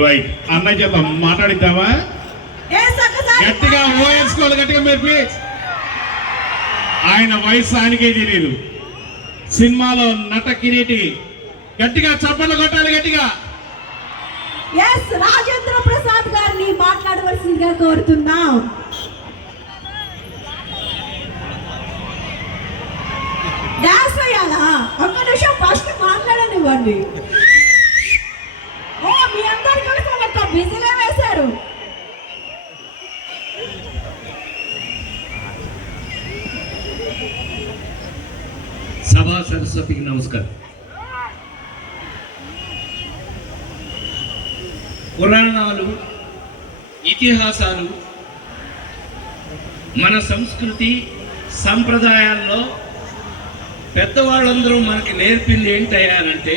Right అన్నయ్య చేత మాట్లాడిద్దామా? గట్టిగా ఓఎస్కోవాలి గట్టిగా మీరు ప్లీజ్ ఆయన వయసు ఆయనకే తెలియదు సినిమాలో నట కిరీటి గట్టిగా చప్పట్లు కొట్టాలి గట్టిగా. ఎస్ రాజేంద్ర ప్రసాద్ గారిని మాట్లాడవలసిందిగా కోరుతున్నాం. డాన్స్ వేయాలా ఒక్క నిమిషం ఫస్ట్ మాట్లాడనివ్వండి. ఓ సభా సరస్వతికి నమస్కారం. పురాణాలు ఇతిహాసాలు మన సంస్కృతి సంప్రదాయాల్లో పెద్దవాళ్ళందరూ మనకి నేర్పింది ఏంటయ్యానంటే